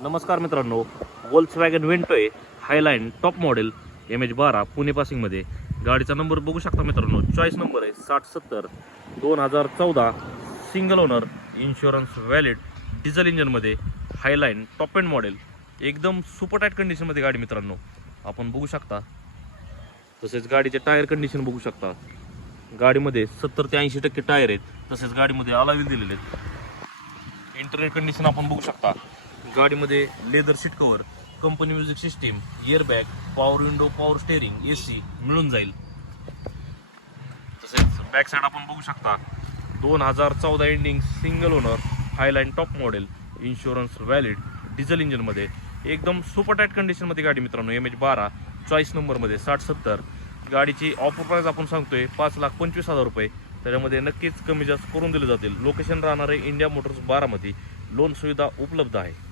नमस्कार मित्रांनो, वोल्क्सवॅगन वेंटो आहे, हायलाईन टॉप मॉडेल MH12 पुणे पासिंगमध्ये. गाडीचा नंबर बघू शकता मित्रांनो, चॉईस नंबर आहे 6070 2014, single owner, insurance valid, diesel इंजनमध्ये, हायलाईन टॉप एंड मॉडेल, एकदम सुपर टाईट कंडिशनमध्ये गाडी मित्रांनो आपण बघू शकता. तसेच गाडीचे टायर कंडिशन बघू शकता. गाडीमध्ये 70 ते 80% टायर आहेत. तसेच गाडीमध्ये अलाय व्हील दिलेले आहेत. इंटेरियर कंडिशन आपण बघू शकता. गाडीमध्ये leather seat cover, company music system, air bag, power window, power steering, AC मिळून जाईल. तसेच बॅक साईड आपण बघू शकता. 2014 एंडिंग, single owner, highline top model, insurance valid, diesel इंजनमध्ये, एकदम सुपर टाईट कंडिशनमध्ये गाडी मित्रांनो MH12 चॉईस नंबरमध्ये 6070. गाडीची ऑफर प्राईस आपण सांगतोय 5,25,000 रुपये. त्याच्यामध्ये नक्कीच कमी जास्त करून दिले जातील. लोकेशन राहणार आहे इंडिया मोटर्स बारामती. लोन सुविधा उपलब्ध आहे.